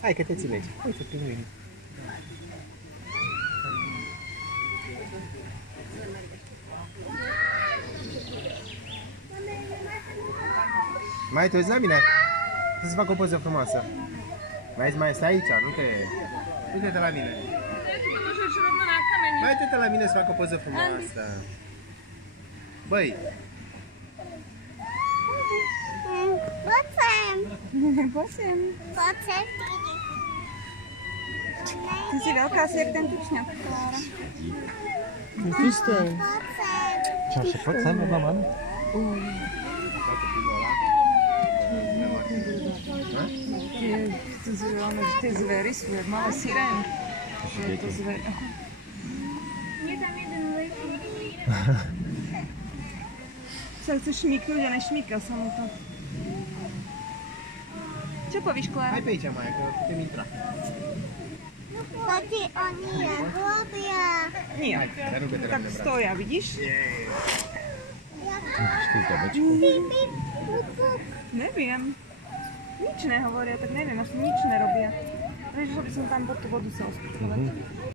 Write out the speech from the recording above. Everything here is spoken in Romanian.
Hai că te ținegi. Uite, pingvini. Mai te uiți la mine? Să-ți fac o poză frumoasă. Mai stai aici, nu te... Uite-te la mine. Mai uite-te la mine să fac o poză frumoasă. Băi! Poțem. Ty si veľká asi jak ten tučňák. Ty stai. Čaši, poď sem, jedna mám. Tie zvery sú jak malé sirény. Je to zver. Je tam jeden leký. Sa chce šmiknúť a nešmíka sa mu to. Čo povíš, Klára? Hai pe aici, Maia, că putem intra. Tati, oni je robia. Nie. Hai, dar nu către Tak mine, stoja, vidíš? Știi că băci? Neviem. Nič nehovoria, tak neviem, asi nič nerobia. Vieš, že by som tam pod tú vodu sa osprchovať.